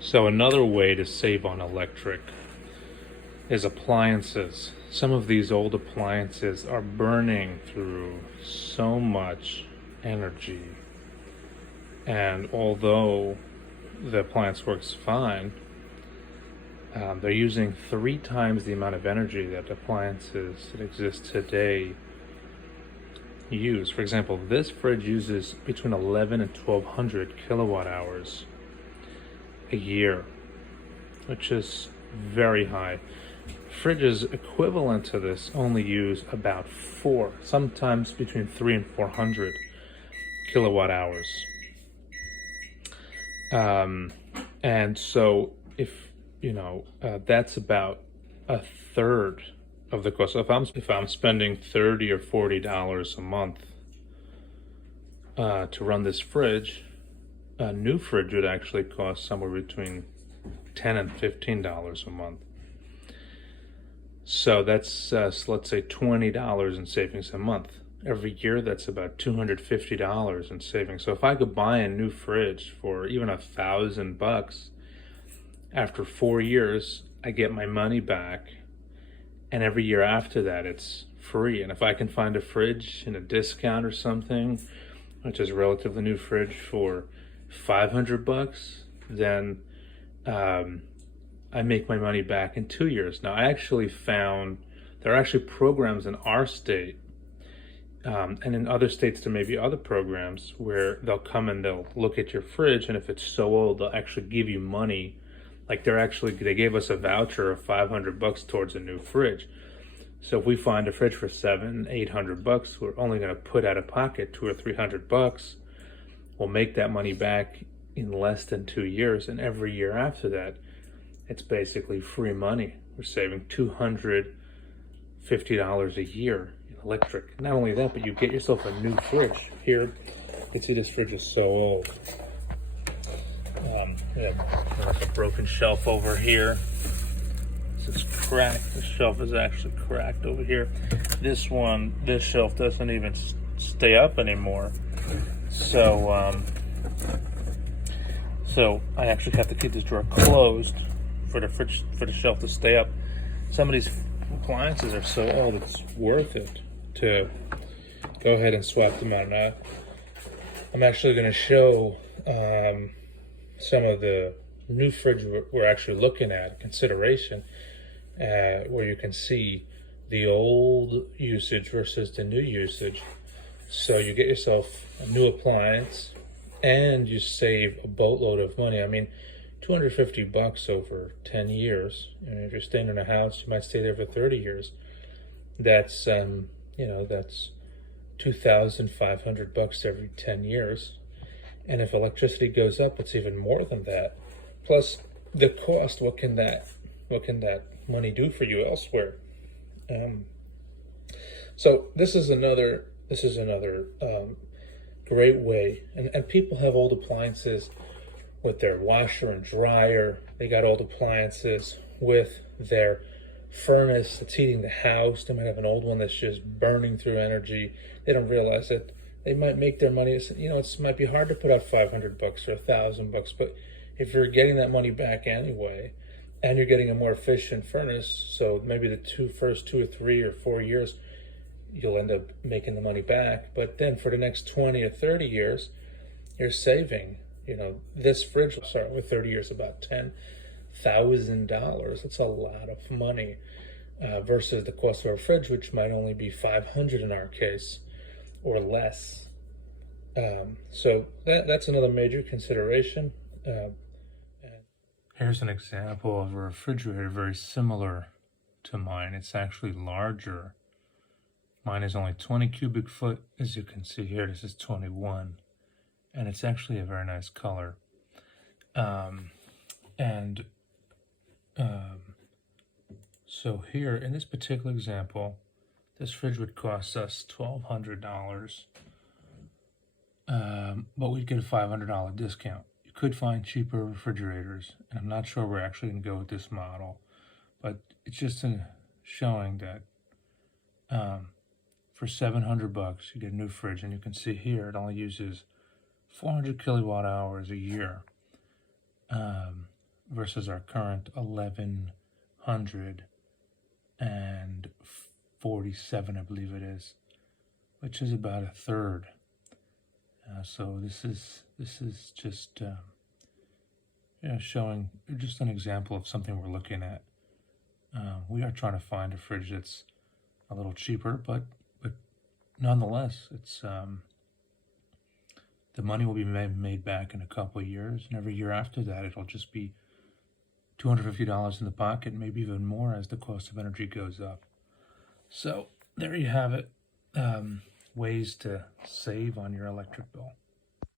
So another way to save on electric is appliances. Some of these old appliances are burning through so much energy. And although the appliance works fine, they're using 3 times the amount of energy that appliances that exist today use. For example, this fridge uses between 11 and 1200 kilowatt hours a year, which is very high. Fridges equivalent to this only use about 4, sometimes between 3 and 400 kilowatt hours. And so if that's about a third of the cost. So if I'm spending $30 or $40 a month to run this fridge, a new fridge would actually cost somewhere between $10 and $15 a month. So that's let's say $20 in savings a month. Every year, that's about $250 in savings. So if I could buy a new fridge for even $1,000, after 4 years, I get my money back, and every year after that, it's free. And if I can find a fridge in a discount or something, which is a relatively new fridge for $500, then I make my money back in 2 years. Now, I actually found there are actually programs in our state, and in other states there may be other programs where they'll come and they'll look at your fridge, and if it's so old, they'll actually give you money. Like they gave us a voucher of $500 towards a new fridge. So if we find a fridge for $700-800, we're only going to put out of pocket $200 or $300. We'll make that money back in less than 2 years, and every year after that, it's basically free money. We're saving $250 a year in electric. Not only that, but you get yourself a new fridge. Here, you can see this fridge is so old. There's a broken shelf over here. This is cracked. The shelf is actually cracked over here. This shelf doesn't even stay up anymore. So I actually have to keep this drawer closed for the shelf to stay up. Some of these appliances are so old, it's worth it to go ahead and swap them out. Now, I'm actually going to show some of the new fridge we're actually looking at, consideration, where you can see the old usage versus the new usage. So you get yourself a new appliance and you save a boatload of money. I mean, $250 over 10 years. And if you're staying in a house, you might stay there for 30 years. That's that's $2,500 every 10 years. And if electricity goes up, it's even more than that. Plus the cost, what can that money do for you elsewhere? So this is another great way. And people have old appliances with their washer and dryer. They got old appliances with their furnace that's heating the house. They might have an old one that's just burning through energy. They don't realize it. They might make their money. It might be hard to put out $500 or $1,000, but if you're getting that money back anyway, and you're getting a more efficient furnace, so maybe the first 2 or 3 or 4 years, you'll end up making the money back. But then for the next 20 or 30 years, you're saving. This fridge will start with 30 years about $10,000. That's a lot of money versus the cost of a fridge, which might only be $500 in our case or less. So that's another major consideration. Here's an example of a refrigerator very similar to mine. It's actually larger. Mine is only 20 cubic foot. As you can see here, this is 21. And it's actually a very nice color. So here, in this particular example, this fridge would cost us $1,200, but we'd get a $500 discount. You could find cheaper refrigerators, and I'm not sure we're actually going to go with this model, but it's just showing that for $700 you get a new fridge, and you can see here it only uses 400 kilowatt hours a year. versus our current 1147, I believe it is, which is about a third. So this is just showing just an example of something we're looking at. We are trying to find a fridge that's a little cheaper, but nonetheless, it's the money will be made back in a couple of years, and every year after that, it'll just be $250 in the pocket, maybe even more as the cost of energy goes up. So there you have it. Ways to save on your electric bill.